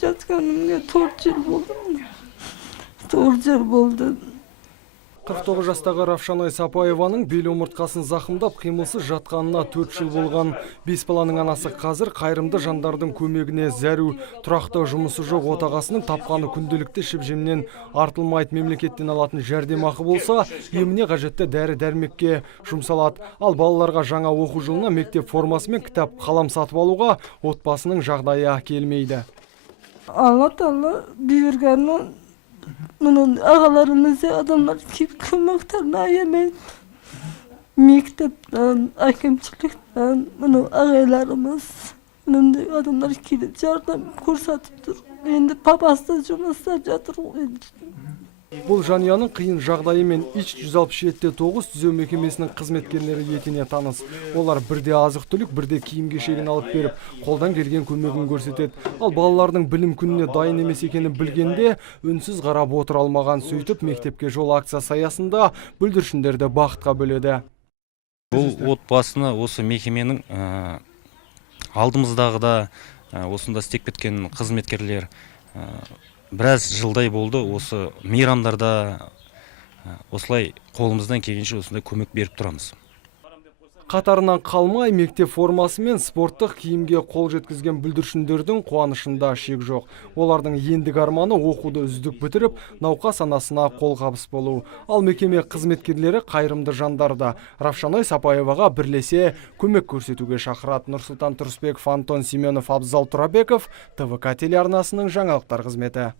жатқанымға 4 жыл болды. 4 жыл болды. 49 жастағы Равшанай Сапаеваның бел омыртқасын зақымдап қимылсыз жатқанына 4 жыл болған. 5 баланың анасы қазір қайырымды жандардың көмегіне зәру. Тұрақты жұмысы жоқ отағасының тапқаны күнделікті ішіп-жемнен артылмайды. Мемлекеттен алатын жәрдемақы болса, еміне қажетті дәрі-дәрмекке жұмсалады. Ал балаларға жаңа оқу жылына мектеп формасы мен кітап, қалам сатып алуға отбасының жағдайы келмейді. Алла Тағала бұйырғаны мұның ағаларымыз адамдар көмектерін аямайды. Мектептен, әкімшіліктен мұның ағайларымыз адамдар келіп жардам көрсетіп тұр. Енді папасы жұмыста жатыр. Бұл жанұяның қиын жағдайы мен ИЧ-167-9 түзеу мекемесінің қызметкерлері етене таныс. Олар бірде азық-түлік, бірде киім-кешегін алып беріп, қолдан келген көмегін көрсетеді. Ал балалардың білім күніне дайын емес екенін білгенде үнсіз қарап отыра алмаған, сөйтіп мектепке жол акциясы аясында бүлдіршіндерді бақытқа бөледі. Бұл отбасыны осы мекеменің алдымыздағыда осында істеп кеткен қызметкерлер біраз жылдай болды. Осы мейрамдарда осылай қолымыздан келгенше осындай көмек беріп тұрамыз. Қатарынан қалмай мектеп формасы мен спорттық киімге қол жеткізген бүлдіршіндердің қуанышында шек жоқ. Олардың ендігі арманы оқуды үздік бітіріп, науқас анасына қолғабыс болу. Ал мекеме қызметкерлері қайырымды жандарды Равшанай Сапаеваға бірлесе көмек көрсетуге шақырады. Нұрсұлтан Тұрысбеков, Антон Семенов, Абзал Тұрабеков, ТВК телеарнасының жаңалықтар қызметі.